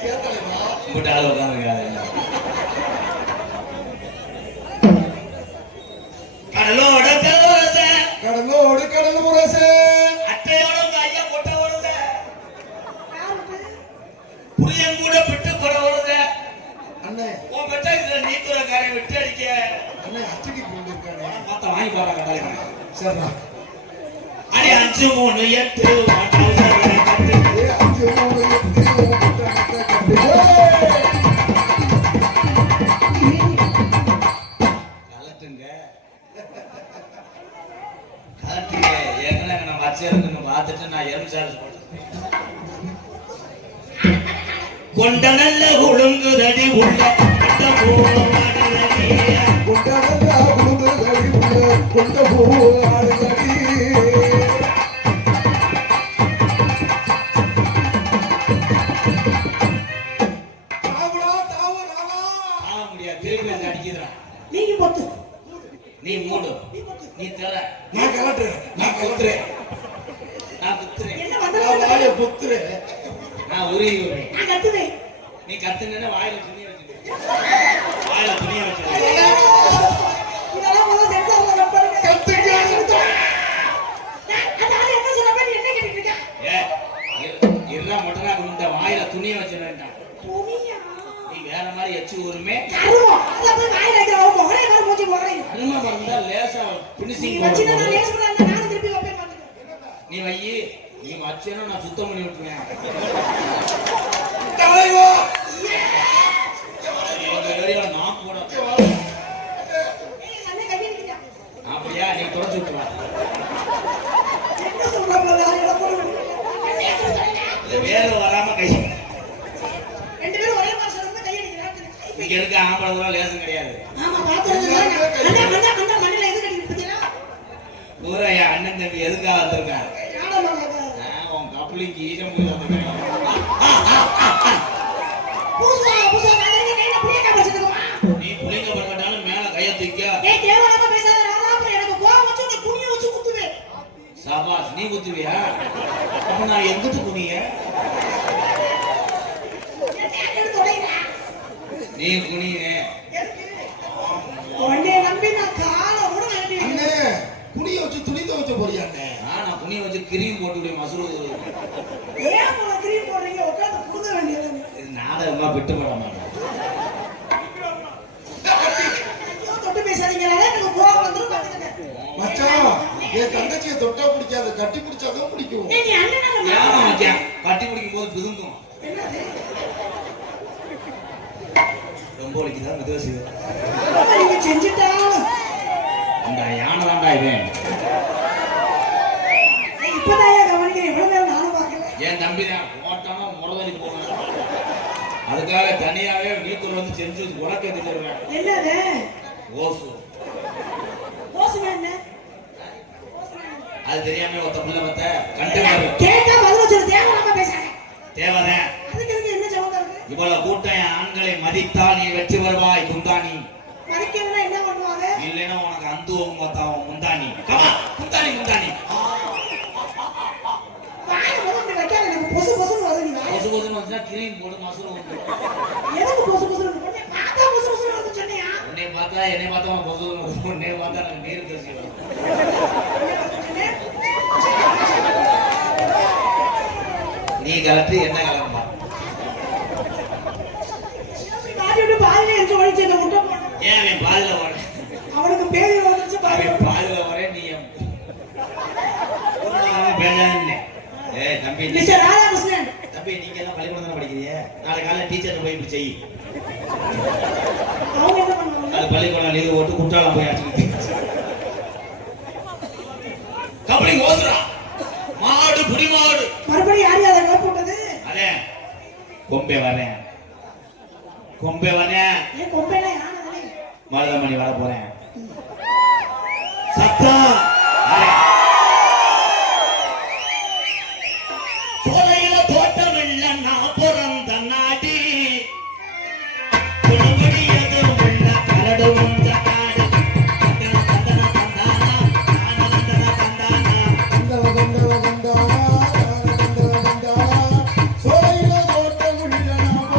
உங்கள்கிட்ட உட்காந்துருக்காரு. கடலோட கடலோரச கடலோடு கடல் முரசு அட்டையோட உங்க ஐயா கொட்ட ஓடுத புளியம் கூட விட்டு கொட ஓடுத அண்ணே. உன் பெற்ற இதுல நீக்குறக்காரை விட்டு அடிக்க அண்ணே அச்சுக்கு கொண்டு இருக்கானே. பார்த்தா வாங்கி பாருங்க கட்டாயம். சரிண்ணா. அடி 5 3 8 5 3 8 கொண்ட நல்ல ஒழுங்குதடி உள்ள கொண்ட போ ஆடுதடி நீ மூடு நீ தர நான் கலட்டுறேன் நான் குத்துறேன் நான் உருகி நான் கத்துவேன். நீ கத்துனா வாயில துணிய வச்சு வாயில துணிய வச்சு வாயில துணிய வச்சு நீ வேற மாதிரி எச்சு ஊருமே லேசா நீ வையி நீ வச்சேன்னா நான் சுத்தம் பண்ணி விட்டுருவேன். நான் கூட அப்படியா நீ தொடச்சு விட்டுருவா வேற வராம கை இங்க இருக்க ஆம்பளை லேசம் கிடையாது. ஊரையா அண்ணன் தம்பி எதுக்காக வந்திருக்காங்க உன் கப்பலிக்கு ஈரம் போய் வந்திருக்கேன். நீ புளிங்க பட்டாலும் மேல கைய தூக்க சபாஸ் நீ குத்துவியா அப்ப நான் எங்கிட்டு குனிய நீ குனியே குனிய வச்சு துணி துவைச்ச போறியாண்ணே. நான் குனிய வச்சு கிரீம் போட்டு மசூர் நாடகமா விட்டு போட மாட்டேன். மச்சான் என் தங்கச்சியை தொட்டா பிடிக்காது கட்டி பிடிச்சாதான் பிடிக்கும். கட்டி பிடிக்கும் போது பிதுங்கும் ரொம்ப வலிக்குதான் மிதவசி இந்த யானை தாண்டா இது என் தம்பி தான் போட்டானா முறதடி போன அதுக்காக தனியாவே நீக்குள்ள வந்து செஞ்சு உனக்கு எது தருவேன். ஓசு அது தெரியாம ஒருத்த புள்ள பத்த தேவதே இவ்வளவு கூட்டம் ஆண்களை மதித்தால் நீ வெற்றி வருவாய் குந்தாணி இல்லைன்னா உனக்கு அந்துவம் முந்தாணி முந்தாணி முந்தாணி பொசு பொசுன்னு வந்துச்சுன்னா கிரீம் போடு மசூர் உன்னை பார்த்தா என்னை பார்த்தா பொசு உன்னை பார்த்தா எனக்கு நீர் பேசி நீ கலட்டு என்ன கலப்பா ஏன் பாதில ஓட அவனுக்கு பேரு வந்துச்சு பாதில ஓட நீ பேசாதே. தம்பி தம்பி நீங்க எல்லாம் பள்ளிக்கூடம் தானே படிக்கிறீங்க நாளை காலையில டீச்சர் போய் இப்படி செய் அது பள்ளிக்கூடம் லீவு போட்டு குற்றாலம் போய் அடிச்சுக்கிட்டு கபடி ஓசுறா மாடு புடி மாடு மறுபடியும் யார் யாரை கலப்பு போட்டது அதே கொம்பே வரேன் மருதமணி வர போறேன் சத்தம் சோலையில தோட்டம் இல்ல நான் பிறந்த நாடி குளம்படியது உள்ள கரடு வந்த நாடு சோலையில தோட்டம் உள்ள நான்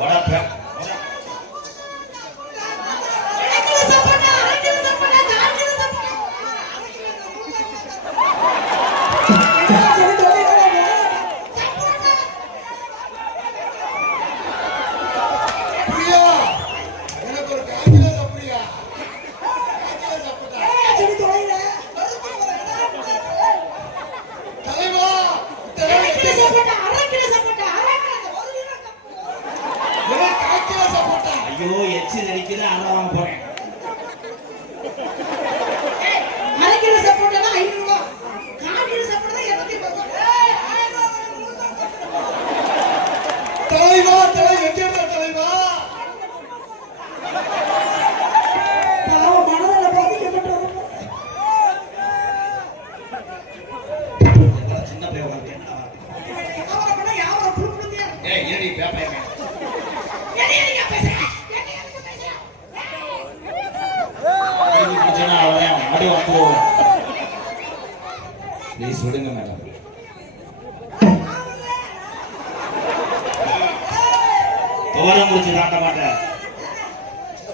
உடப்ப அரைக்கிற சப்போட்டா, அரைக்கிற சப்போட்டா, காய்க்கிற சப்போட்டா. என்ன சொல்லி தொலைக்கிறாங்க? சப்போட்டா. பிரியா எனக்கு ஒரு காய்ச்சல சாப்பிடுறியா காய்ச்சல சாப்பிட்டா ஏன் சொல்லி தொலைகிற? தலைவா அரைக்கிற சப்போட்டா, அரைக்கிற சப்போட்டா, அரைக்கிற சப்போட்டா. எனக்கு காய்ச்சல சாப்பிட்டா ஐயோ எச்சி நடிக்குது அதை வாங்க போறேன் அரைக்கிற சப்போட்டானா 500 ரூபாய். காய்க்கிற சப்போட்டா 210. தலைவா தலை வெட்டிடுற தலைவா பாவம் மனதில பாதிக்கப்பட்டவங்க. இதெல்லாம் சின்ன பையன் உனக்கு என்ன வியாபாரம் பண்ணா வியாபாரம் புடுப்புடுத்தியா இருக்கு. ஏய் ஏடி பேப்பையமே என்னையா பேசுற? என்னையா பேசுற? பிரச்சனை அவன் மாடி வந்து ப்ளீஸ் விடுங்க மேடம் தோரம் முடிச்சு தாண்ட மாட்டேன்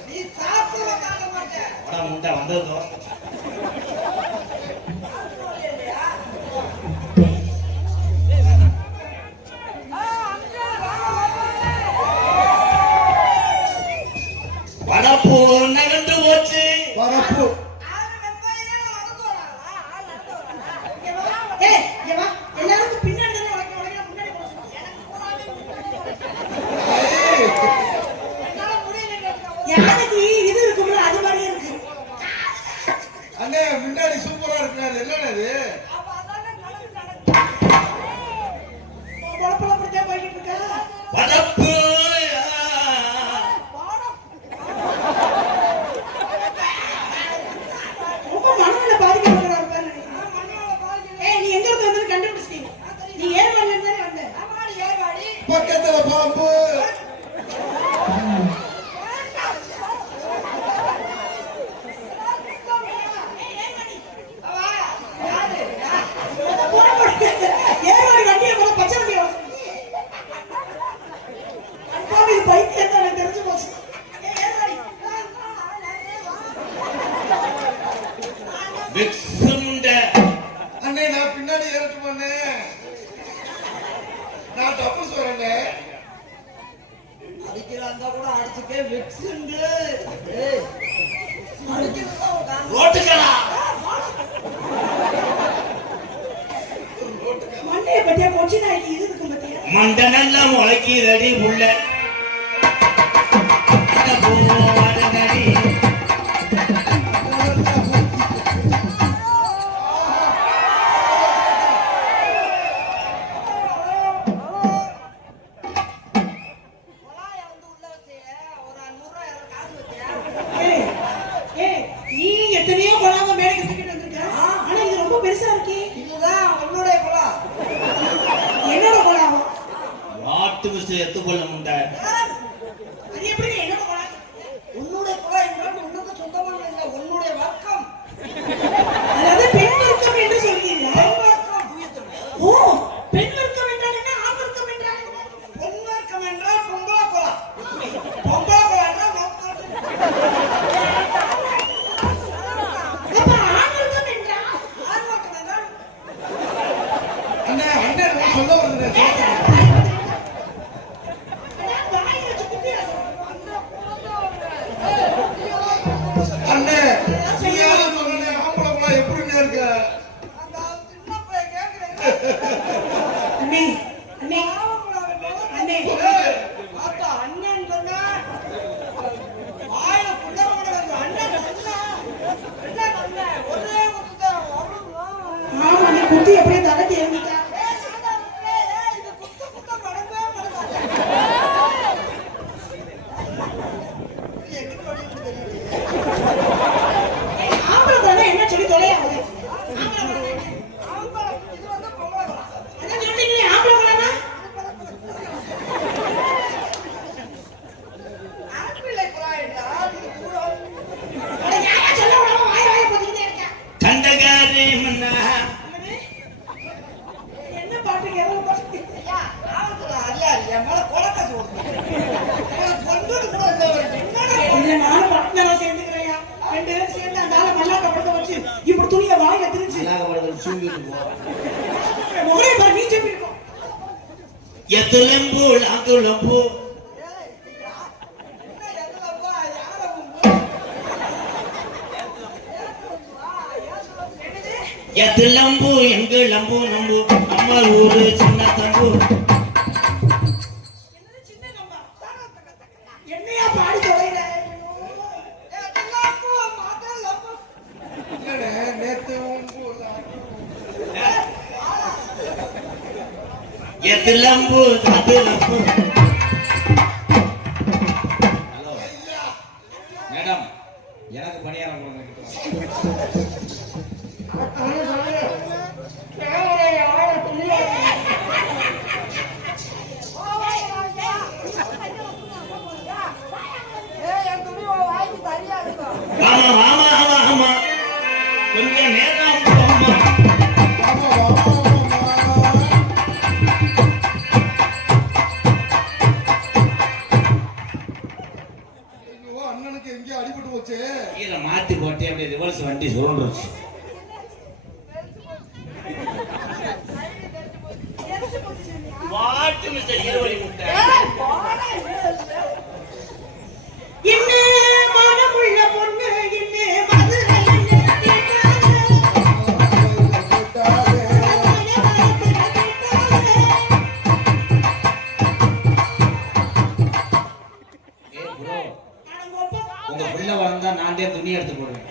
நீ சாப்பிட தாங்க மாட்டே. உடம்பு முண்டை வந்ததோ வடப்பு நகர்ந்து போச்சு வரப்பு ஏய், இங்க வா. எல்லாருக்கும் பின்னாடி தானே உனக்கு உனக்கு முன்னாடி போக சொன்னேன். யானைக்கு இது இருக்கும்ல அது மாதிரியே இருக்கு. அண்ணே முன்னாடி சூப்பரா இருக்காரு என்னது பொழப்புல அப்படித்தான் போய்கிட்டு இருக்கா. வடப்பு ரொம்ப மனநிலை பாதிக்கப்பட்டவரா இருப்பாரு நினைக்கிறேன். ஏய், நீ எங்க இருந்து வந்தது கண்டுபிடிச்சிட்டீங்க. நீ ஏர்வாடில இருந்து தானே வந்த. பக்கத்துல பாம்பு ஏர்வாடி வண்டியை போல பச்சை வண்டியை அன்பாவி பைத்தியம் தான் எனக்கு தெரிஞ்சு போச்சு. ஏய், ஏர்வாடி. விக்ஸுண்ட அண்ணே நான் பின்னாடி ஏறட்டுமாண்ணே நான் தப்பு சொல்றேன்னே அடிக்கிறாந்தா கூட அடிச்சுக்கே வெக்ஸுண்டு. ஏய், அடிக்கிறதா ஒரு காரணம். ரோட்டுக்கடா மண்டையை பத்தியா கொச்சி நாய்க்கு இது இருக்கும் பத்தியா. மண்டை நல்லா முளைக்கிறடி புள்ள அட போ அடங்கடி கொலாயை வந்து உள்ள வச்சு ஒரு 100 ரூபாய் காசு வச்சியா? ஏய், ஏய், நீ எத்தனையோ கொலாம மேடைக்கு தூக்கிட்டு வந்திருக்க. ஆனா இது ரொம்ப பெருசா இருக்கே. இதுதான் உன்னுடைய கொலா. என்னோட கொலாவா? வாட்டு விட்டு எத்து கொள்ள முண்டை அது எப்படி என்னோட கொலா? உன்னுடைய கொலா என்றால் உனக்கு சொந்தமான இல்லை, உன்னுடைய வர்க்கம். அதாவது பெண் வர்க்கம் என்று சொல்கிறீர்கள். வர்க்கம். ஓ, பெண் வர்க்கம் என்றால் என்ன? ஆண் வர்க்கம் என்றால் என்ன? பொன் வர்க்கம் என்றால் பொம்பளை கொலா. பொம்பளை கொலா என்றால் நோக்கம். அப்ப ஆண் வர்க்கம் என்றால் ஆண் வர்க்கம் என்றால் அண்ணே அண்ணே நான் சொல்ல வந்தேன் சொல்றேன் அதான் வாய் வச்சு குத்தியா சொல்றேன். அண்ணே நீயாவது சொல்லுண்ணே ஆம்பளை எப்படிண்ணே இருக்க அந்த சின்ன பையன் கேட்கிறேன். அண்ணே, அண்ணே, அண்ணே, பார்த்தா அண்ணன் சொன்னா இல்ல நானும் பட்டணம் சேர்ந்துக்கிறேயா. 2 பேரும் சேர்ந்து அந்த ஆளை மல்லாக்க படுக்க வச்சு இப்படி துணியை வாயில திரிச்சு முகரை பாரு நீ சொல்லிருக்கோம். எத்துலம்பு லாங்குலம்பு எத்துலம்பு எங்க லம்பு நம்பு நம்ம ஊரு சின்ன தம்பு. என்னையா பாடி தொலைற? நேத்து எத்துலம்பு சதுலம்பு. ஹலோ மேடம், எனக்கு பணியாரம் கொடுங்க. ஆமா ஆமா ஆமா ஆமா, கொஞ்சம் நேரம் போமா. அண்ணனுக்கு எங்கேயோ அடிபட்டு போச்சு. கீழே மாத்தி போட்டு அப்படியே ரிவர்ஸ் வண்டி சுருண்டுருச்சு. வாட்டு மிஸ்டர் இருவழி முட்டை. இன்னே மனமுள்ள பொண்ணு இன்னே மதுரை உங்க பிள்ளை வந்தா நான் தான் துணி எடுத்து போடுவேன்.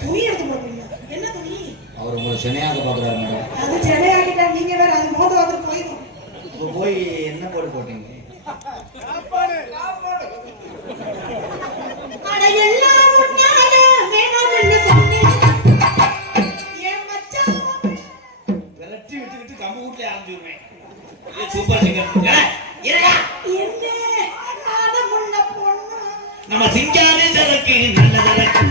துணி எடுத்து போடுவீங்க? என்ன துணி? அவர் உங்களை சென்னையாக பாக்குறாரு மேடம். அது சென்னையாகிட்டா நீங்க வேற அது மோத வந்து போயிடும். இப்ப போய் என்ன போட்டு போட்டீங்க? அட எல்லாம் முன்னால வேணும்னு சொன்னேன். என் மச்சான் விரட்டி விட்டுக்கிட்டு கம்பு வீட்டுல ஆரம்பிச்சுடுவேன். சூப்பர் சிங்கர் என்ன மனமுள்ள பொண்ணு. நம்ம சிங்காரி சரக்கு நல்ல சரக்கு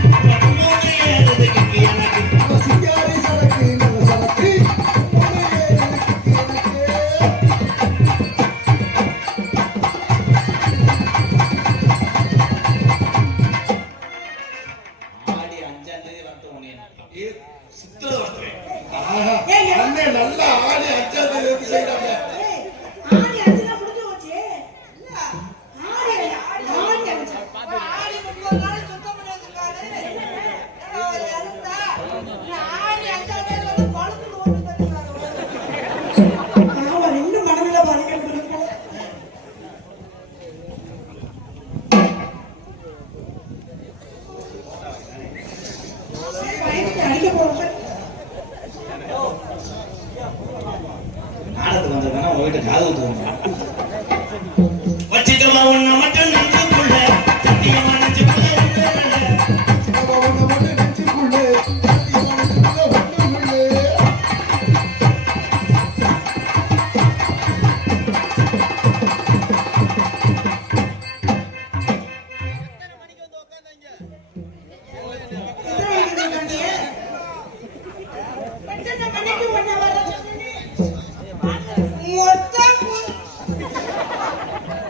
மூணு ஏறதுக்கு எனக்கு சிங்காரி சரக்கு நல்ல சரக்கு ஆடி 5ஆம் தேதி வரட்டும் உன்னை அப்படியே சுத்துற வரட்டுவேன். அண்ணன் நல்லா ஆடி 5ஆம் தேதி வந்து செய்யறாங்க. ஆடி அஞ்சனா முடிஞ்சு போச்சு. ஆடி அஞ்சு ஆடி 30 நாள் சுத்தம் பண்ணி வச்சிருக்காரு. ஆடி 5ஆம் தேதி வந்து பழுத்து ஓட்டு தட்டிருக்காரு. ஆமா, 2 மனநில பாதிக்கப்பட்டிருக்கோம். அடிக்க போறோம். நாடகத்துக்கு வந்திருக்கானா உங்ககிட்ட காது ஊத்துவாங்க. வச்சுக்கமா உன்னை மட்டும் நெஞ்சுக்குள்ள சத்தியமா நெஞ்சுக்குள்ள அவன் மட்டும் நெஞ்சுக்குள்ளே சத்தியமான ஒண்ணுக்குள்ளே.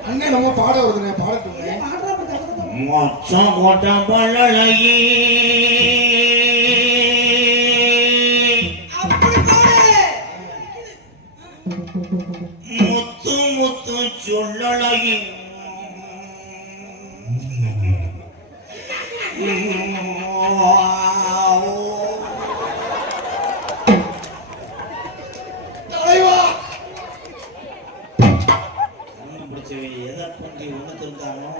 அண்ணன் நம்ம பாட வருதுண்ணே, பாடட்டுங்க. மொச்சம் போட்ட பழகி முத்து முத்து சொல்லழகி தலைவா ஒண்ணு பிடிச்சவை எதை கொண்டு ஒண்ணு திருந்தானோ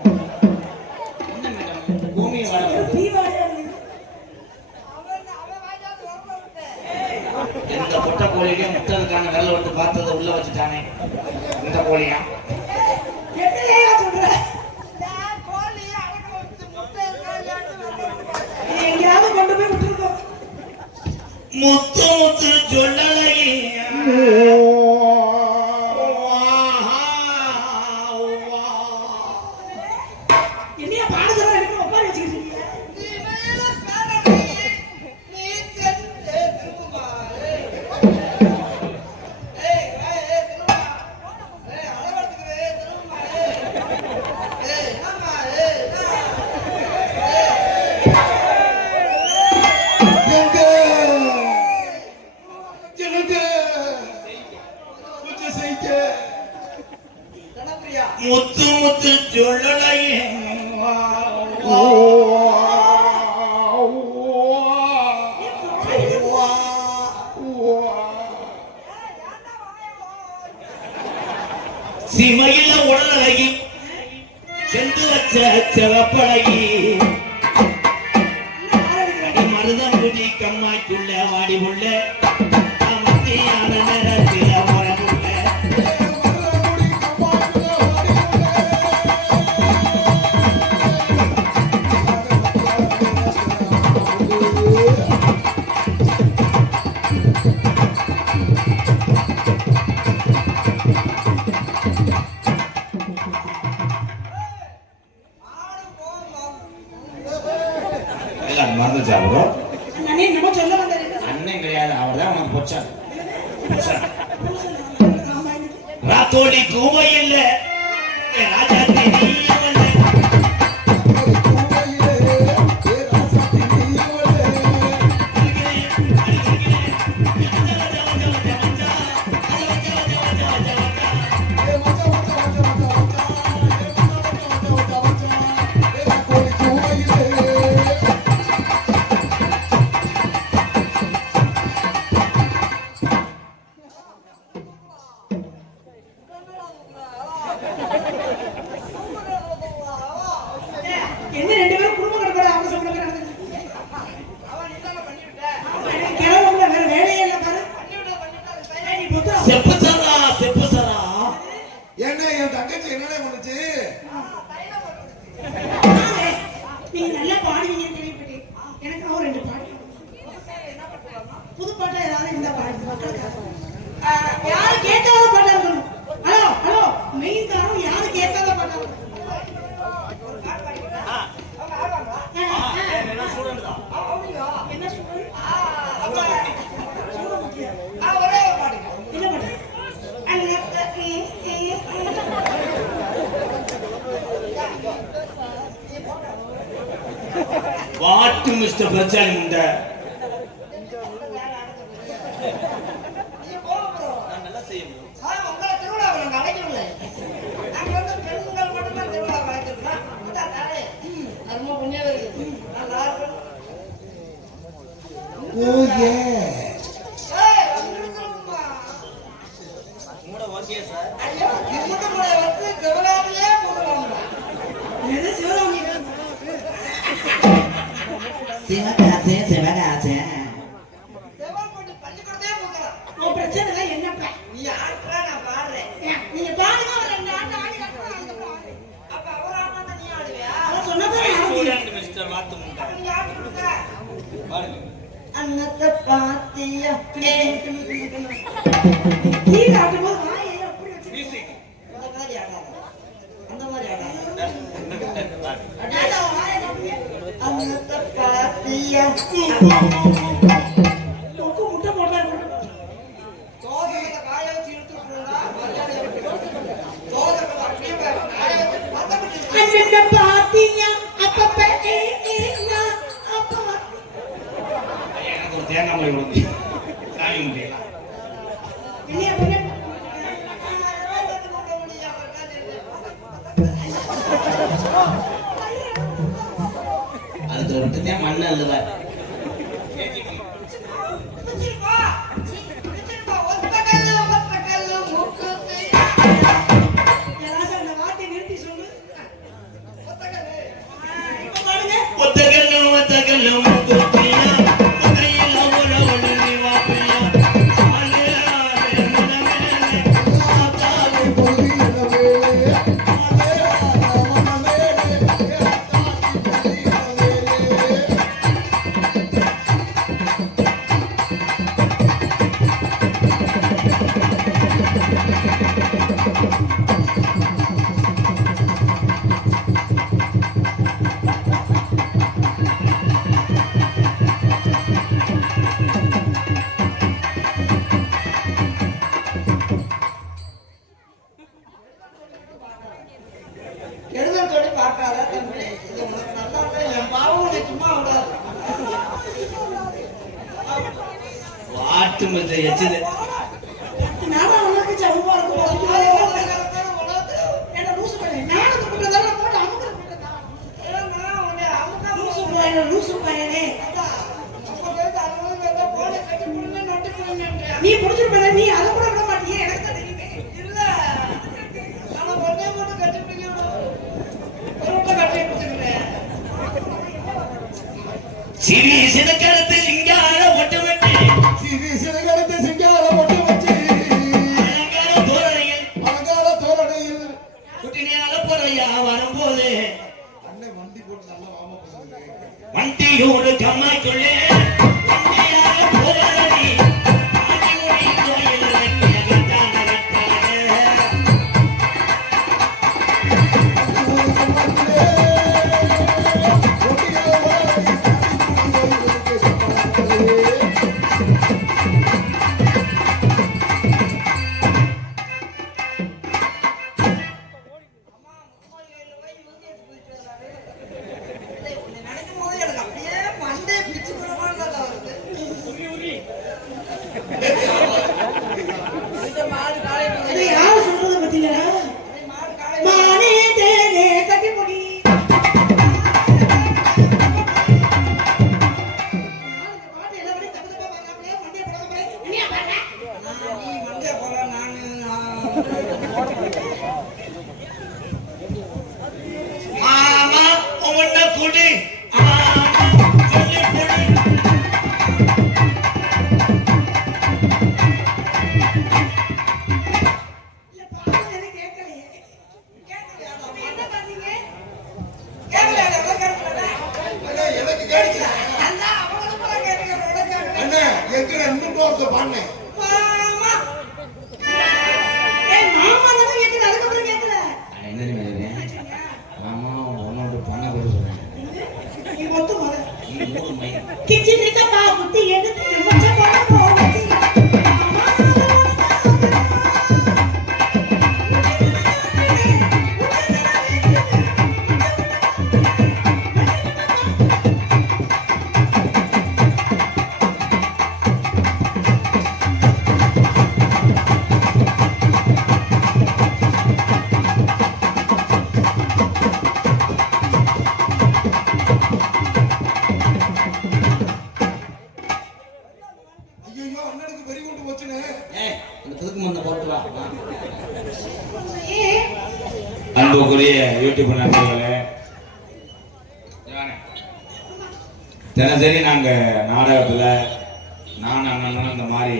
என்ன மேடம் பூமியை வாழ எந்த பொட்டை கோழிலையும் முட்டதுக்கான வேலை வந்து பார்த்ததை உள்ள வச்சுட்டானே இந்த கோழியா கோழி அடக்க வச்சு முட்டை இருக்காது. எங்கேயாவது கொண்டு போய் விட்டுருக்கோம். முத்து முத்து சொல்லலையே என்னையா பாடத்துல எடுத்து உட்கார வச்சுக்கிட்டு இருக்கீங்க? நீ மேல பேரணி, நீ சென்று திரும்புமாறு. திரும்பா. அளவெடுத்துக்கிறேன் திரும்புமாறு. என்னம்மா கணப்பிரியா முத்து முத்து சொல்லலையே சிமையில உடலழகி சென்று வச்ச சிவப்பழகி மருதங்குடி கம்மாய்க்குள்ள வாடி உள்ள மத்தியான நேரத்தில வரமுள்ள மறந்துச்சா அவரோ அண்ணே நம்ம சொல்ல வந்தாரு அண்ணன் கிடையாது அவர் தான் அவனுக்கு பொச்சான் ஆமா இன்னைக்கு ராத்தோடி கூவை இல்ல ராஜா என்ன ரெண்டு பேரும் குடும்ப கணக்கோட அவங்க சொல்ற மாதிரி நடந்துட்டு எனக்கு கேவலம்ல வேற வேலையே இல்ல பாரு ஏய், நீ புத்தா செப்பு சரா என்ன என் தங்கச்சி என்னடா பண்ணுச்சு நீங்க நல்லா பாடுவீங்கன்னு கேள்விப்பட்டேன் எனக்கு அவர் ரெண்டு பாட்டு புது பாட்டா ஏதாவது இருந்தா பாடு மக்களுக்காக யாரு கேட்காத பாட்டா இருக்கணும் ஹலோ ஹலோ மெயின் காரணம் யாரு கேட்காத பாட்டா இருக்கணும் என்ன சொல்றது ஒரே ஒரு பாட்டு என்ன பாட்டு வாட்டு மிஸ்டர் பிரச்சாரி முண்ட நீங்க போக ப்ரோ நான் நல்லா செய்யணும் உங்களை திருவிழாவை நாங்க அடைக்கணும்ல நாங்க வந்து பெண்கள் மட்டும்தான் திருவிழா அழைக்கிறோம் அதான் தானே ரொம்ப புண்ணியம் இருக்கு நல்லா இருக்கும் ஓ ஏ ஏய் வந்துருக்குமா மூட ஓகே சார். ஐயோ கிமுட்டு கூட வந்து திருவிழாவிலே போடுவாங்க என்ன சிவராமி சிவகாசே சிவகாசே செவல் போட்டு பள்ளிக்கூடத்தே போகலாம் உன் பிரச்சனை தான் என்னப்பா நீ ஆடுறா நான் பாடுறேன் நீங்க பாடுங்க ஒரு ரெண்டு ஆண்டு ஆடி காட்டுங்க பாடு அப்ப அவர் ஆடுனா நீ ஆடுவியா அவன் சொன்னதான் ஸ்டூடண்ட் மிஸ்டர் வாத்து முண்டை. நீ ஆடி கொடுக்க பாருங்க. அன்னத்தை பாத்தியா கீழே ஆட்டும்போது வாயை அப்படி வச்சு மியூசிக். அந்த மாதிரி ஆடாத அந்த மாதிரி ஆடாத அடடா, வாயை காட்டுங்க. அன்னத்தை பாத்தியா கொக்கு முட்டை போடுறாரு தோசையில காய வச்சு இழுத்து விட்டுருந்தா தோசை அப்படியே காய வச்சு பத்த அண்ணன் பாத்தீங்க அப்பப்ப நான் அப்பா எனக்கு ஒரு தேங்காய் மலை விழுந்து சாமி முடியல இல்லையா பண்ண அதுக்கு விட்டுதான் மண்ணு அள்ளுவார் யாராவது அந்த வார்த்தையை நிறுத்தி சொல்லு இப்ப பாருங்க ஒத்தகல்லும் முக்குத்தியா முத்தையில உழவுள்ள நீ வாப்பியா ஆளே ஆளே மனமேலே ஆத்தாலே பொலி எனவே ஆலே மனமேலே ஆத்தாலே பொலி எனவே கெடுதல் சொல்லி பார்க்காத தம்பி இது உனக்கு நல்லா இருக்கா என் பாவம் நீ சும்மா விடாது வாட்டு மிஸ்டர் எச்சுது நானும் அவனுக்கு சவுப்பா இருக்கு சிவி சிதக்கரத்து சிங்கார ஒட்டு வெட்டி சிவி சிறகடுத்து சிங்கார ஒட்டு வச்சு அலங்கார தோரணையில் குட்டினால போறையா வரும்போது அண்ணன் வண்டி போட்டு நல்லா வாம பண்ணுது. வண்டியோடு கம்மாய்க்குள்ளே வண்டியால போறடி ஆதியோடி கோயில் நகத்தான கட்டான நினைக்கும் போது எனக்கு அப்படியே மண்டே பிச்சு வருது இந்த மாடு காலை இது யாரு சொல்றது பத்தீங்களா? மாடு காலை மானே தேனே கட்டி பொடி. பாட்டு எல்லாமே தப்பு தப்பா பாக்கறாங்களே, மண்டைய போட போறேன். என்னையா பாடுற? நீ மண்டே போற நானு மாமா உன்ன குடி ஆமா சொல்லி குடி இல்ல பாட்டு எனக்கு கேட்கலையே. கேட்கலையா? அப்ப என்ன பண்ணீங்க? கேட்கல எவ்வளவு கேட்கல அண்ணே, எனக்கு கேட்கல. அந்த அவங்களுக்கு போல கேட்க உனக்கு அண்ணே, எங்க இன்னும் ஒருத்த பாடினேன். மாமா ஏய் மாமா தான் கேக்குது, அதுக்கப்புறம் கேட்கல. என்ன தெரியுமா மாமா உன்னோட பண்ண போய் சொல்றேன் நீ மொத்தம் முத. நீ மூணு மையம் கிச்சி நிசப்பா குத்தி எடுத்து மொச்ச போட போவச்சி. ஐயையோ, அண்ணனுக்கு வெறி கொண்டு போச்சுனே. ஏய் அந்த துதுக்கு முன்ன போட்டு வா ஏய் அன்புக்குரிய யூடியூப் நண்பர்களே தினசரி நாங்க நாடகத்துல நான் அண்ணனும் இந்த மாதிரி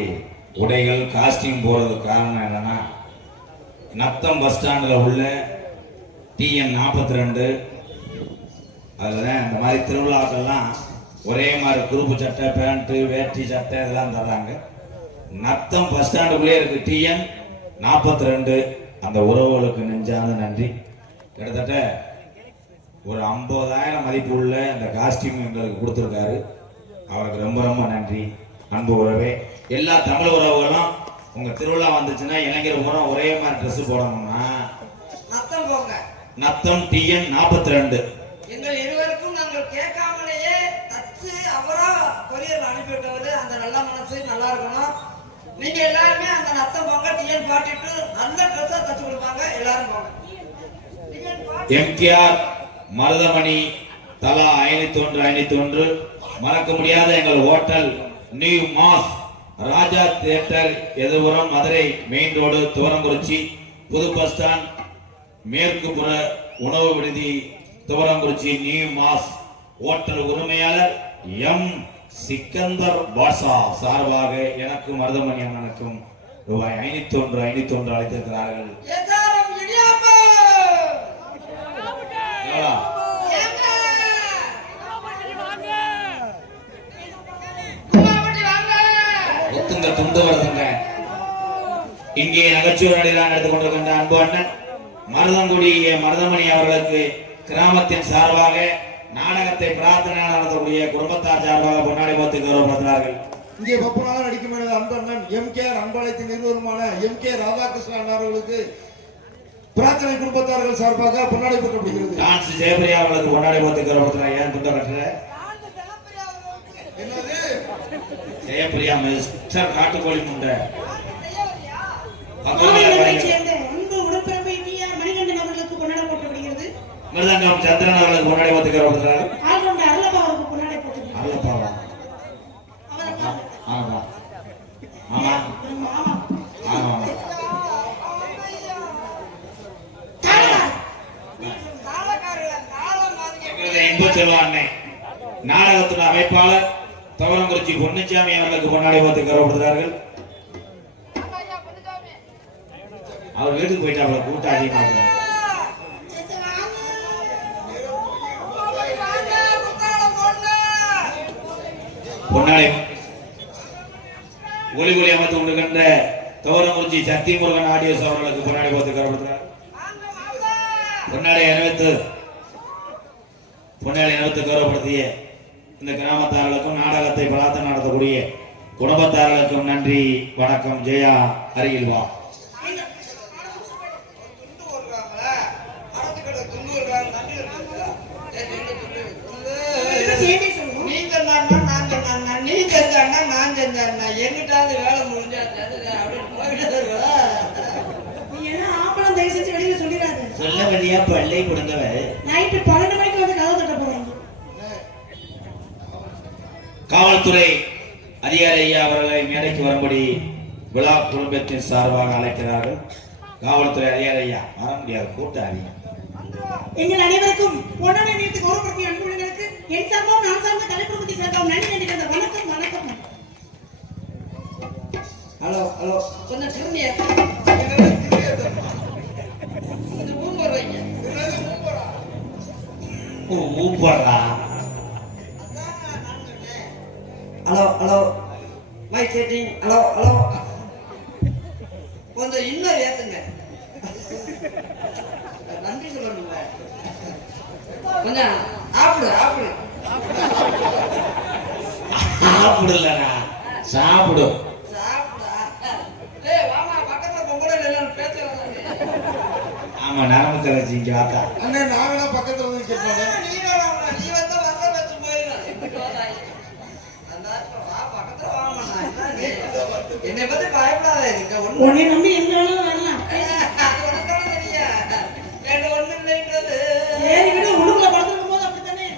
உடைகள் காஸ்டியூம் போறதுக்கு காரணம் என்னன்னா நத்தம் பஸ் ஸ்டாண்டில் உள்ள டிஎன் 42 அதில் தான் இந்த மாதிரி திருவிழாக்கள்லாம் ஒரே மாதிரி குறுப்பு சட்டை பேண்ட்டு வேட்டி சட்டை இதெல்லாம் தர்றாங்க. நத்தம் பஸ் ஸ்டாண்டுக்குள்ளே இருக்கு டிஎன் 42. அந்த உறவுகளுக்கு நெஞ்சான நன்றி. கிட்டத்தட்ட ஒரு 50,000 மதிப்பு உள்ள இந்த காஸ்டியூம் எங்களுக்கு கொடுத்துருக்காரு. அவருக்கு ரொம்ப ரொம்ப நன்றி. அன்பு உறவே, எல்லா தமிழ் உறவுகளும் உங்க திருவிழா வந்துச்சுன்னா இளைஞர் பூரா ஒரே மாதிரி ட்ரெஸ் போடணும்னா நத்தம் போங்க நத்தம் டிஎன் 42. எங்கள் இருவருக்கும் நாங்கள் கேட்காமலேயே தச்சு அவரா கொரியர் அனுப்பிவிட்டவர். அந்த நல்ல மனசு நல்லா இருக்கணும். நீங்க எல்லாருமே அந்த நத்தம் போங்க டிஎன் பாட்டிட்டு நல்ல ட்ரெஸ்ஸா தச்சு கொடுப்பாங்க. எல்லாரும் போங்க. எம்கேஆர் மருதமணி தலா 501 மறக்க முடியாத எங்கள் hotel new mass Raja theatre எதிர்புறம் மதுரை மெயின் ரோடு துவரங்குறிச்சி புது பஸ் ஸ்டாண்ட் மேற்கு புற உணவு விடுதி துவரங்குறிச்சி நியூ மாஸ் ஹோட்டல் உரிமையாளர் எம் சிக்கந்தர் பாஷா சார்பாக எனக்கும் மருதமணி அண்ணனுக்கும் ரூபாய் 501 அளித்திருக்கிறார்கள். எதாரம் இடியாப்பம். எவ்வளோ? ஏங்க? குமாவட்டி வாங்க. ஒத்துங்க துண்டு வருதுங்க. இங்கே நகைச்சுவை நடிகராக நடந்து கொண்டிருக்கின்ற அன்பு அண்ணன் மருதங்குடி மருதமணி அவர்களுக்கு கிராமத்தின் சார்பாக நாடகத்தை பிரார்த்தனை நடத்தக்கூடிய குடும்பத்தார் சார்பாக பொன்னாடை போத்து கௌரவப்படுத்துகிறார்கள். இங்கே பப்பனாக நடிக்கும் எனது அன்பு அண்ணன் எம்கேஆர் அன்பாலயத்தின் நிறுவனமான எம்கே ராதாகிருஷ்ணன் அவர்களுக்கு பிரார்த்தனை குடும்பத்தார்கள் சார்பாக பொன்னாடை போற்றப்படுகிறது. டான்ஸ் ஜெயபிரியா அவர்களுக்கு பொன்னாடை போத்து கௌரவப்படுத்துகிறார். ஏன் துண்ட கட்டுற? என்னது? ஜெயபிரியா மிஸ்டர் நாட்டுக்கோழி முண்டை மாநிலங்களைச் சேர்ந்த அன்பு உடன்பிறப்பு வி.ஆர். மணிகண்டன் அவர்களுக்கு கொண்டாட போற்றப்படுகிறது. மிருதங்கம் சந்திரன் அவர்களுக்கு பொன்னாடை போத்து கௌரவப்படுத்துகிறார். ஆல்ரவுண்டர் அருளப்பா அவருக்கு கொண்டாட போற்றப்படுகிறது. அல்லப்பாவா? அவருக்கு ஆமா ஆமா மாமா ஆமா காலக்காரர்கள காலம் மாதிரி இன்ப செல்வா அன்னை நாடகத்தின் அமைப்பாளர் தவளங்குறிச்சி பொன்னுச்சாமி அவர்களுக்கு பொன்னாடை பார்த்து கௌரவப்படுகிறார்கள். அவர் வீட்டுக்கு போயிட்டாப்ல, கூட்டம் அதிகமா இருக்கும். பொன்னாடை ஒலி ஒலி அமைத்து கொண்டிருக்கின்ற தவளங்குறிச்சி சத்தியமுருகன் ஆடியோஸ் அவர்களுக்கு பொன்னாடை பார்த்து கௌரவப்படுகிறார். பொன்னாடை அணிவித்து கௌரவப்படுத்திய இந்த கிராமத்தார்களுக்கும் நாடகத்தை பலாத்த நடத்தக்கூடிய குடும்பத்தார்களுக்கும் நன்றி, வணக்கம். ஜெயா, அருகில் வா. எங்கிட்டாவது வேலை முடிஞ்சா சொல்ல வழியா பள்ளை கொடுங்கவ நைட்டு 12 மணிக்கு வந்து கதவு தட்ட போறாங்க. காவல்துறை அதிகாரி ஐயா அவர்களை மேடைக்கு வரும்படி விழா குடும்பத்தின் சார்பாக அழைக்கிறார்கள். காவல்துறை அதிகாரி ஐயா வர முடியாது, கூட்டம் அதிகம். எங்கள் அனைவருக்கும் பொன்னாடை அணிவித்து கௌரவப்படுத்திய அன்புள்ளங்களுக்கு என் சார்பாகவும் நான் சார்ந்த கலைக்குழுமத்தை சார்பாகவும் நன்றி நன்றி. வணக்கம் வணக்கம். ஹலோ ஹலோ, கொஞ்சம் திரும்பிய கொஞ்சம் ஊம்பர் வைங்க. ஊப்பறா. Hello hello, mic setting. Hello hello, கொஞ்சம் இன்னும் ஏத்துங்க. நன்றி சொல்லணுங்க. கொஞ்சம் ஆப்பிடு ஆப்பிடு சாப்பிடலடா, சாப்பிடு. ஆமா, நரம்பு தளர்ச்சி இங்க வாத்தா. அண்ணே நாங்களா பக்கத்துல வந்து கேட்பாங்க. என்னை பத்தி பயப்படாத. உன்னை நம்பி எங்க வேணாலும் வரலாம். சரி விட, உடுப்புல படுத்துக்கும் போது அப்படித்தானே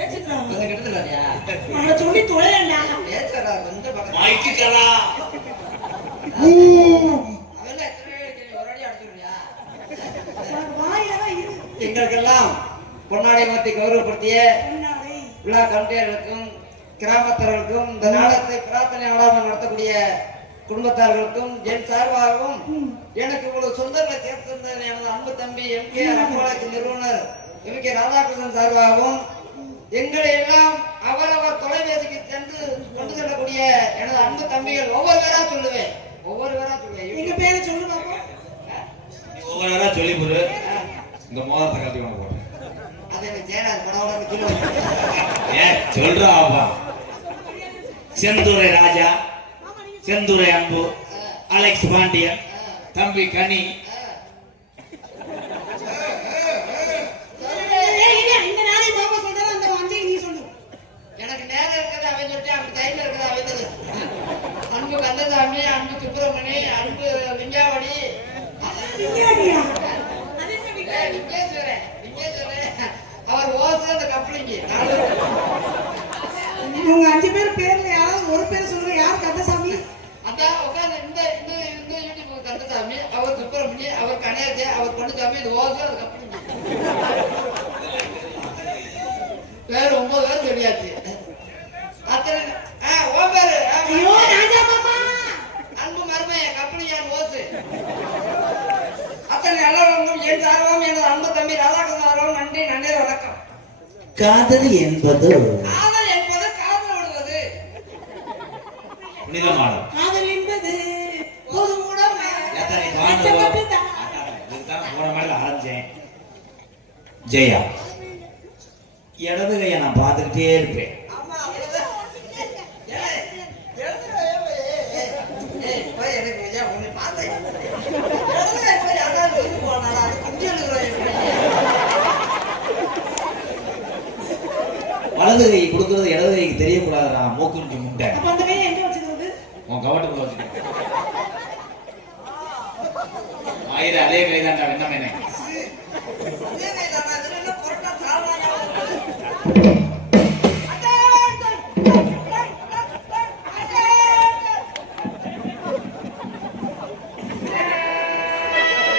ஏச்சுக்கிறாங்க. அவனை சொல்லி தொலைலண்டா. மைக்குக்கடா. எங்களுக்கெல்லாம் பொன்னாடை மாற்றி கௌரவப்படுத்திய பொன்னாடை விழா கமிட்டியர்களுக்கும் கிராமத்தார்களுக்கும் இந்த நாடகத்தை பிரார்த்தனை ஆடாமல் நடத்தக்கூடிய குடும்பத்தார்களுக்கும் என் சார்பாகவும் எனக்கு இவ்வளவு சொந்தங்களை சேர்த்திருந்த எனது அன்பு தம்பி எம்.கே. அன்பழகி நிறுவனர் எம்.கே. ராதாகிருஷ்ணன் சார்பாகவும் எங்களை எல்லாம் அவரவர் தொலைபேசிக்கு சென்று கொண்டு செல்லக்கூடிய எனது அன்பு தம்பிகள் ஒவ்வொரு பேரா சொல்லுவேன். எங்க பேரை சொல்லு பாப்போம். ஒவ்வொரு நேரா சொல்லி போடு. இந்த மோதிரத்தை கட்டி கொண்டு போடு. அது எனக்கு சேராது. பரவாயில்ல கிலோ சொல்றா. செந்துரை ராஜா, செந்துரை அன்பு, அலெக்ஸ் பாண்டியன், தம்பி கனி. இந்த நாளை பாப்பா சொல்றாரு, அந்த அஞ்சை நீ சொல்லு. எனக்கு நேரம் இருக்கிறது அவன் சொல்லிட்டு, அவன் டைம்ல இருக்கிறது அவன் சொல்லு. அன்பு கந்தசாமி, அன்பு சுப்பிரமணி, அன்பு விஞ்ஞாவடி, அவர் ஓசை அந்த கப்பலிங்க. உங்க 5 பேர் பேர்ல யாராவது ஒரு பேர் சொல்லுங்க. யார் கந்தசாமி? அதான் உட்காந்து இந்த யூடியூப் கந்தசாமி, அவர் சுப்பிரமணி, அவர் கணேசே, அவர் பொண்ணுசாமி, இது ஓசை அந்த கப்பலிங்க. பேர் 9 பேர் சொல்லியாச்சு. அத்தனை ஓ பேரு அன்பு மருமைய கப்பலியான் ஓசு. அத்தனை நல்லவங்களும் என் சார்பாகவும் எனது அன்பு தம்பி ராதாகிருஷ்ணன் நன்றி நன்றி வணக்கம். காதல் என்பது காதல் என்பது காதல் விடுவது. புனிதமானது. காதல் என்பது பொது உடமை. போன மாதிரி ஆரம்பிச்சேன். ஜெயா, இடது கையை நான் பார்த்துக்கிட்டே இருப்பேன். வலது கை கொடுக்கறது இடது கைக்கு தெரியக்கூடாதுடா. மூக்குறிஞ்சி முட்டை அப்ப அந்த கையை எங்க வச்சிருக்கிறது? உன் கவட்டுக்குள்ள வச்சுக்க. ஆயிரம் அதே கை தான்டா வெண்ணம் என்ன.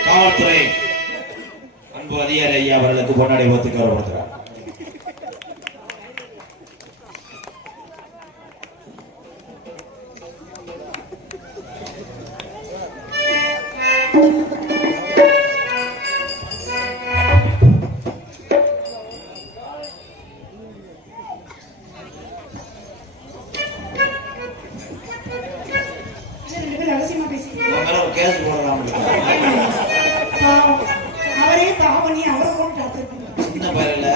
காவல்துறை அன்பு அதிகாரி ஐயா அவர்களுக்கு பொன்னாடை போர்த்தி கௌரவப்படுத்துகிறார். ரெண்டு பேரும் ரகசியமா பேசிக்கிறீங்க. உங்க மேல ஒரு கேஸ் போடலாம். பாவம். அவரே பாவம் பண்ணி அவரை போட்டு டார்ச்சர் பண்றாரு. இந்த பயிரில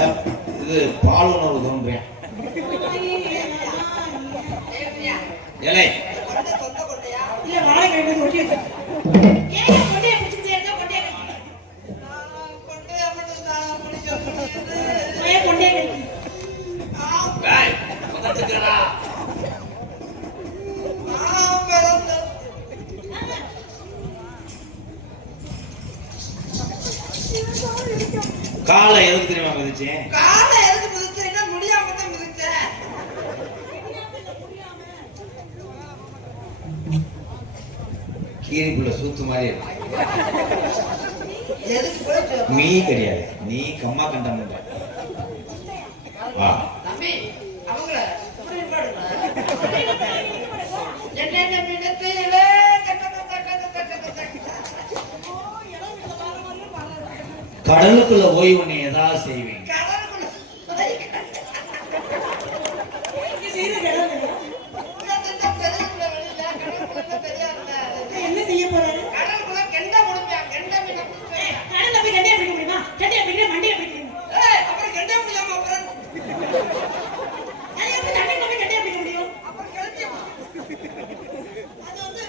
இது பால் உணவு தோன்றேன். ஏலே கொண்டை சொந்த கொண்டையா? இல்ல வாழைக்கிழங்கு ஒட்டி வச்சிருக்கேன். ஏன் கொண்டையை பிடிச்சிட்டே இருக்க? கொண்டையை கட்டி. கொண்டையா மட்டும் தான் முடிக்க முடியுது. ஏன் கொண்டையை கட்டி? டேய் பதத்துக்கடா. காலை எதுக்கு தெரியுமா மிதிச்சேன்? காலை எதுக்கு மிதிச்சேன்னா முடியாம தான் மிதிச்சேன். கீரிக்குள்ள சூத்து மாதிரி இருக்கு. எதுக்கு போயிட்டு மீ கிடையாது, நீ கம்மா கண்டம் பண்ற. வா தம்பி அவங்கள இப்படி பாடுங்க. என்ன மினத்திலே கடலுக்குள்ள போய் உன்னை ஏதாவது செய்வேன். கடலுக்குள்ள நீங்க செய்யற வேலை இல்லையா? தெரியல வெளியில கடலுக்குள்ள தெரியாதுல்ல. என்ன செய்ய போறாரு? கடலுக்குள்ள கெண்ட முடிப்பான். கெண்ட மீனை பிடிச்சேன். கடல்ல போய் கண்டையை பிடிக்க முடியுமா? கண்டையை பிடிக்க மண்டையை பிடிக்கணும். அப்புறம் கெண்ட முடியாம அப்புறம் அது எப்படி தண்ணிக்குள்ள போய் கண்டையை பிடிக்க முடியும்? அப்புறம் கெளுத்தி அது வந்து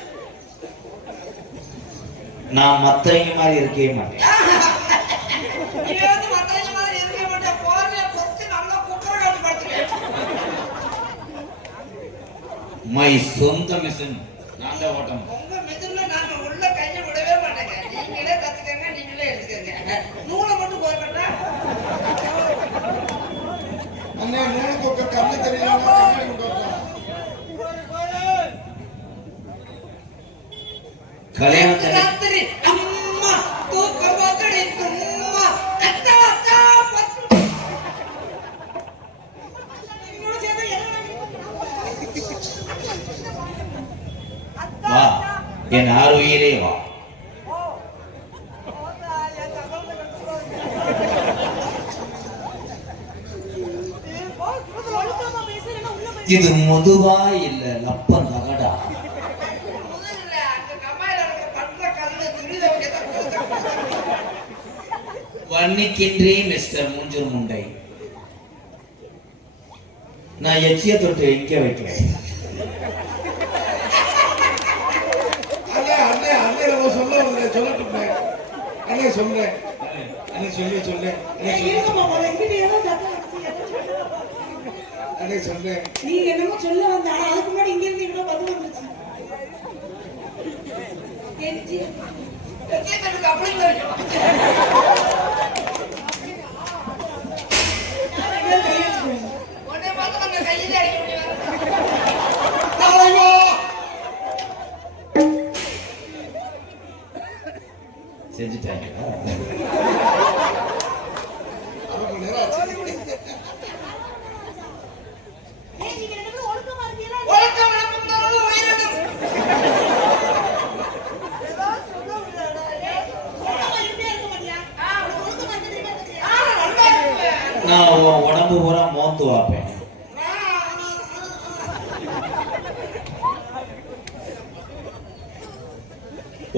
நான் மத்தவங்க மாதிரி இருக்கவே மாட்டேன். நீ வந்து மத்தவங்க மாதிரி இருக்க மாட்டே. போர்வையை பொறுத்து நல்லா குக்கரை கட்டி படுத்துக்கேன். மை சொந்த மிஷின் நான் தான் ஓட்டணும். உங்க மிதுன்ல நாங்க உள்ள கையை விடவே மாட்டேங்க. நீங்களே கத்துக்கங்க, நீங்களே எடுத்துக்கங்க. நூலை மட்டும் போர்க்கட்டா. அண்ணே நூல் கொக்க கண்ணு தெரியலன்னா கண்ணாடி கொண்டு வரலாம். கல்யாணத்தை ராத்திரி அம்மா தூக்க போக்கடி சும்மா அத்தா அத்தா பத்து. என்னோட சேர்ந்து எல்லாம் வா என் ஆறு உயிரே வா. ஒழுக்கமா பேசுறேன்னா உள்ள போய் இது முதுவா இல்ல லப்ப நகடா. முதல்ல அந்த கம்மாயில இருக்கிற பண்ற கல்லு துணில வைக்க வன்னிக்கின்றே மிஸ்டர் மூஞ்சூர் முண்டை. நான் எச்சிய தொட்டு எங்க வைக்கிறேன்? அண்ணே அண்ணே அண்ணே நம்ம சொல்ல வரல சொல்லட்டுமே. அண்ணே சொல்றேன். அண்ணே சொல்லு. அண்ணே சொல்லு. இருங்கம்மா, முதல்ல இங்கிட்டு ஏதோ சத்தம் வந்துச்சு, ஏதோ சொல்லுங்க. அண்ணே சொல்றேன். நீங்க என்னமோ சொல்ல வந்தா அதுக்கு முன்னாடி இங்க இருந்து இவ்வளவு பதில் வந்துச்சு. கெஞ்சி எனக்கு அப்படி தெரியும். எல்லாம் கை வச்சுக்கோங்க. உடனே பார்த்து நம்ம கையில அடிக்க முடியாது. செஞ்சுட்டாங்க. அரை மணி நேரம் ஆச்சு. ஏய், நீங்க ரெண்டு பேரும் ஒழுக்கமா இருக்கீங்களா? ஒழுக்கம் இழப்புந்தாலும் உயிரிடும். ஏதாவது சொல்ல முடியாதா? ஒழுக்கமா இருந்தே இருக்க மாட்டியா? உனக்கு ஒழுக்கமா இருக்க தெரியுமா தெரியா? நல்லா இருப்பேன். நான் உன் உடம்பு பூரா மோந்து வாப்பேன்.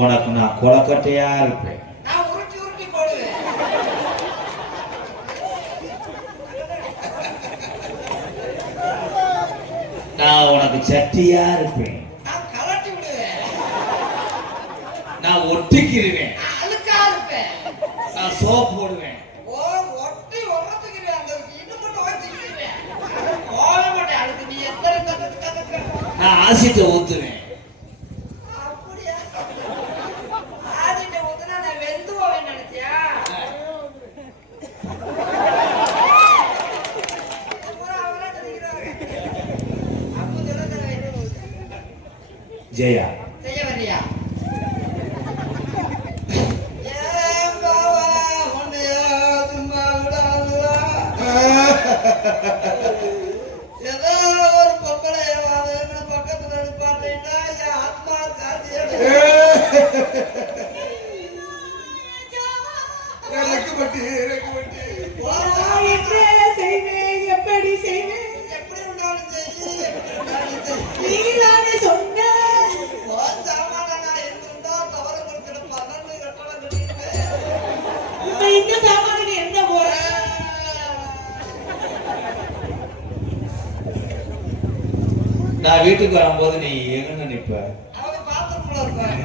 உனக்கு நான் கொலக்கட்டையா இருப்பேன். நான் உருட்டி உருட்டி போடுவேன். நான் உனக்கு சட்டியா இருப்பேன். நான் கலட்டி விடுவேன். நான் ஒட்டிக்கிருவேன். நான் அழுக்கா இருப்பேன். நான் சோப் போடுவேன். ஒட்டி உரத்துக்குவேன். அந்த இன்னும் மட்டும் வச்சுக்குவேன். போக மாட்டேன். அழுக்கு நீ எத்தனை தட்டு நான் ஆசிட்ட ஊத்துவேன். அப்படியா? ஆதிட்ட ஊத்துனா நான் வெந்து போவேன் நினைச்சியா? அப்புறம் அவங்களா தெரிகிறாங்க. அப்போ சொல்ல தரவேன். ஜெயா செய்ய வரியா? ஏன் பாவா உன்னை ஏதோ ஒரு பொம்பளை பக்கத்துல நிப்பாட்டீங்கன்னா என் ஆத்மா சாத்தியம் ரெக்குபட்டி நான் என்ன செய்வேன், எப்படி செய்வேன், எப்படி இருந்தாலும் சரி, எப்படி இருந்தாலும் சரி. நீதானே சொன்ன. சாமான நான் இருந்தா தவறு கொடுக்கிற 12 கட்டணம் கட்டிட்டு இப்ப இந்த சாமானுக்கு என்ன போற? நான் வீட்டுக்கு வரும்போது நீ எங்க நிப்ப? அவங்க பாத்ரூம்ல இருப்பாங்க.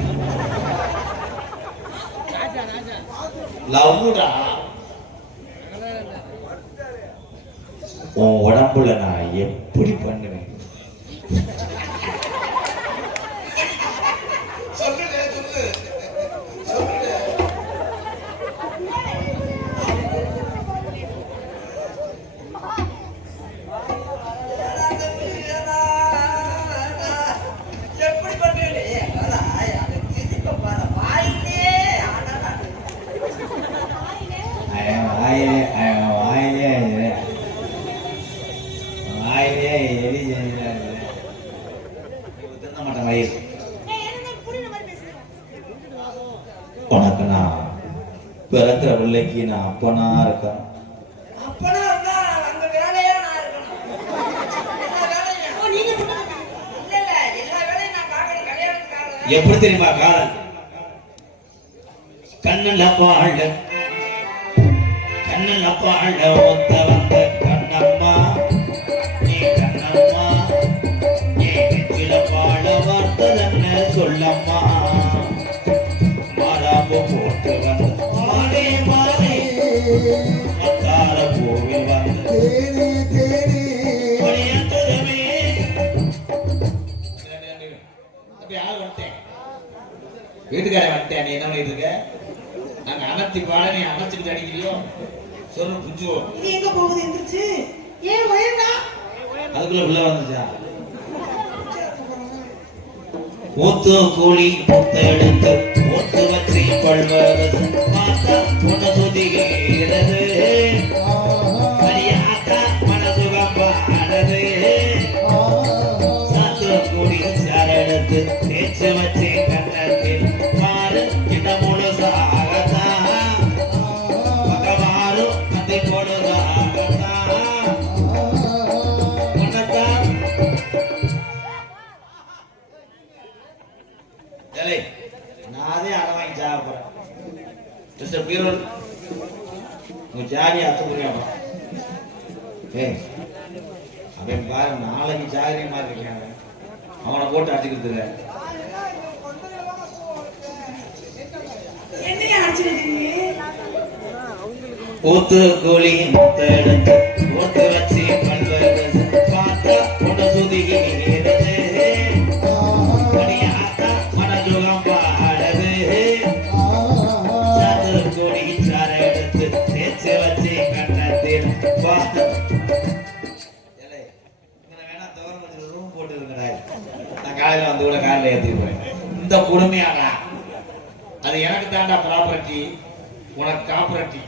லவ்டா. உன் உடம்புல நான் எப்படி பண்ணுவேன்? சொல்லுடே சொல்லு எப்படி பண்ணுவீங்க? சிரிப்ப பாரு வாயிலே ஆனா வாயிலே எலி தின்ன மாட்டேன் வயிறு. உனக்கு நான் பிறக்கிற பிள்ளைக்கு நான் அப்பனா இருக்கேன். அப்பனா இருந்தா அங்க வேலையா நான் இருக்கணும். எல்லா வேலையும் நீங்க இல்ல எல்லா வேலையும் நான் பார்க்கணும். கல்யாணத்துக்காக எப்படி தெரியுமா காதல்? கண்ணுல பாழ ஒத்த வந்த கண்ணம்மா, நீ கண்ணம்மா, நீ நெஞ்சில பாழ வார்த்ததென்ன சொல்லம்மா, மாறாப்பு போட்டு வந்த மாறே மாறே மத்தார கோவில் வந்த மணியந்தரமே. அப்படி ஆள் வந்துட்டேன், வீட்டுக்காரன் வந்துட்டேன். நீ என்ன பண்ணிட்டு இருக்க? நாங்க அமர்த்தி பாட நீ அமைச்சுக்கிட்டு அடிக்கிறியோ? சொல்லு புஜ்ஜு. இது எங்க போகுது? எந்திரிச்சு ஏன் வயதா? அதுக்குள்ள உள்ள வந்துச்சா? ஊத்து கூலி முத்த எடுத்து ஊத்து வச்சு பல்வது பார்த்தா பொண்ணு சுதிகிறது, மரியாதா மனசுகம் பாடுது, சாத்து கூலி சாரெடுத்து தேய்ச்சு வச்சு கண்ணத்தில் மாறு இந்த முழுசாகத்தான் பகவாரும் கத்தை போடுதாகத்தான் உன்னத்தான். ஏலே, நானே அட வாங்கி சாக போறேன். மிஸ்டர் பீரோல், உங்க ஜாதி அத்துக்குறியாப்பா. ஏய், அவன் பாரு நாளைக்கு ஜாகிரியமா இருக்காங்க, அவனை போட்டு அடிச்சுக்கிறது. என்னைய அடிச்சிருக்கீங்க? ஊத்து கோழி முத்த எடுத்து ஊத்து வச்சு பல்வது பார்த்தா பொண்ணு சுதிகிறது, மணியாத்தா மனசுகம் பாடுது, சாத்து கோழி சார எடுத்து தேய்ச்சி வச்சு கண்ணத்தில் பார்த்து. வேணா தவறு ரூம் போட்டு இருக்கிறாய், நான் காலையில வந்து கூட காலையில ஏற்றி போறேன். இந்த கொடுமையாடா, அது எனக்கு தாண்டா ப்ராப்பர்ட்டி, உனக்கு காப்பரட்டி.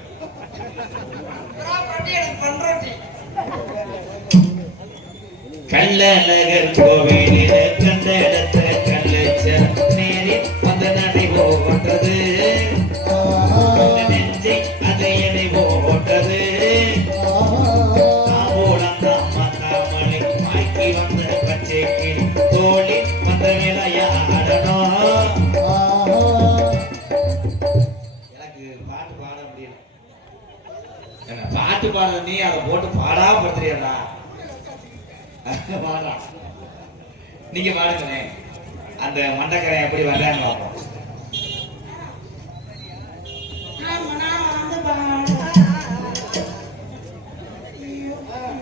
ப்ராப்பர்ட்டி எனக்கு பண்றோட்டி. கள்ளழகர் கோவிலில கண்ட இடத்த கள்ளச்சர் நேரி அந்த நடை ஓட்டது, நெஞ்சை அதை எடை ஓட்டது, மத்தாமலை மாய்க்கு வந்த பச்சைக்கு தோழி வந்த விளையாடணும். எனக்கு பாட்டு பாட முடியல. பாட்டு பாடுறது நீ அதை போட்டு பாடா படுத்துறியடா. பாடா, நீங்க பாடுங்களே. அந்த மண்டக்கரை எப்படி வர்றாங்க பார்ப்போம். ஆமா, நான் வந்து பாடு.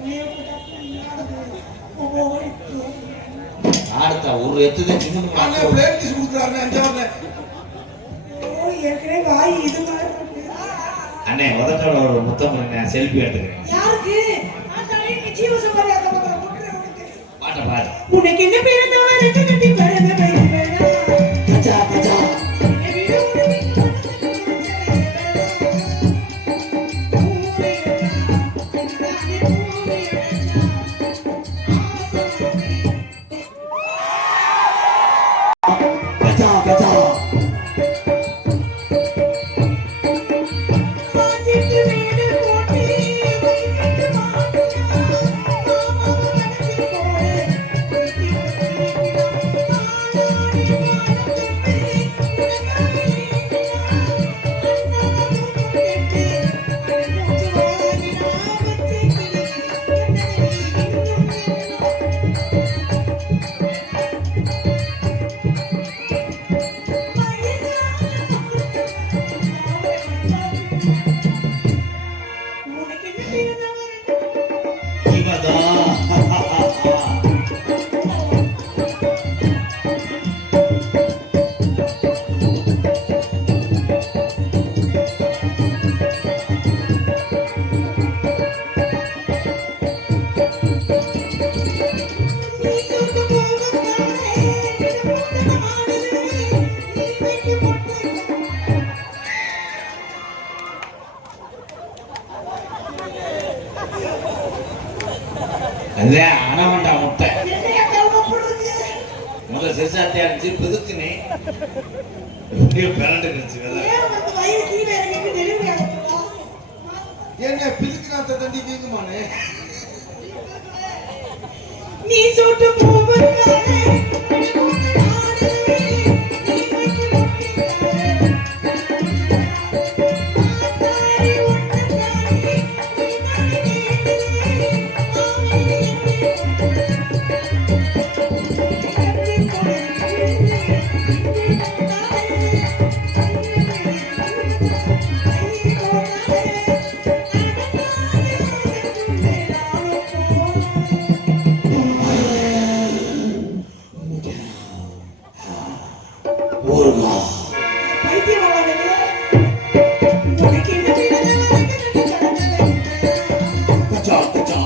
ஐயோ, ஆடுத்தா ஒரு எத்துதான் சின்ன அண்ணன் பிளேட் பீஸ் கொடுக்குறாருண்ணே அஞ்சாவது. ஏற்கனவே வாய் இது மாதிரி இருக்கு. அண்ணே உதட்டோட ஒரு முத்தம் பண்ணி செல்ஃபி எடுத்துக்கிறேன். யாருக்கு? ஆத்தாடி, நீ ஜீவசமாரி அந்த பக்கம் போட்டுற உனக்கு. பாட்ட பாடு. உனக்கு என்ன பிறந்தவள ரெண்டு கட்டி பறந்த பயிர் வேணா. பச்சா பச்சா என்னை விட உனக்கு பூவே வேணா. நானே பூவே வேணா. அதான் அனவண்டா முட்டை என்னையா கல்வ போடுறது முதல்ல சிறுசாத்தியா இருந்துச்சு பிதுக்குனே எப்படியோ பிறண்டுருச்சு ஏன் உங்களுக்கு வயிறு கீழே இறங்கிட்டு டெலிவரி ஆகுதுடா என்ன பிதுக்குனாத்த தண்டி வீங்குமானே நீ சூட்டு பூவுக்காரே ஊருகா பைத்தியம் வராதே உனக்கு என்ன வேணும் கச்சா கச்சா